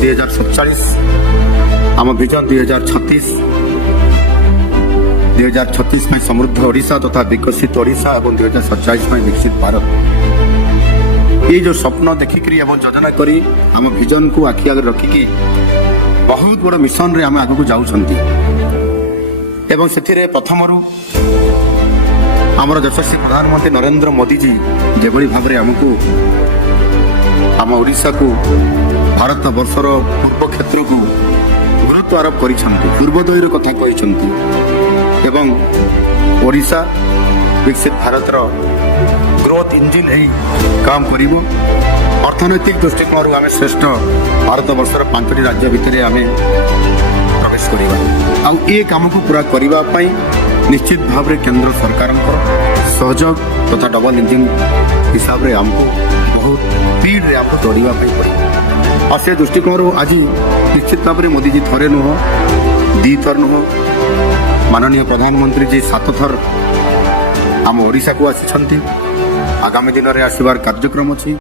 2047 आम विजन 2036 में समृद्ध ओडिशा तथा विकसित ओडिशा और 2047 में विकसित भारत ये जो स्वप्न देखिकी योजना करी आम विजन को आखि आगे रखिकी बहुत बड़ मिशन रे आम आगू जाऊँ से प्रथम आमर यशस्वी प्रधानमंत्री नरेंद्र मोदी जी जो भाव में आमको आम ओडिशा को भारत वर्षर पूर्व क्षेत्र को गुरुत्व आरोप कर पूर्वोदय कथा कहते एवं ओडिशा विकसित भारत ग्रोथ इंजिन काम कर अर्थनैतिक दृष्टिकोण आम श्रेष्ठ भारत वर्षर 5टी राज्य भितर आम प्रवेश करवा काम को पूरा करने निश्चित भाव में केंद्र सरकार सहयोग तथा डबल इंजिन हिसाब से आमको बहुत स्पीड रे आमको दौड़ा पड़े और से दृष्टिकोण आज निश्चित भाव में मोदी जी थरे नुह दी थर नुह माननीय प्रधानमंत्री जी 7 थर आम ओडिशा को आसी आगामी दिन में आसबार कार्यक्रम अच्छी।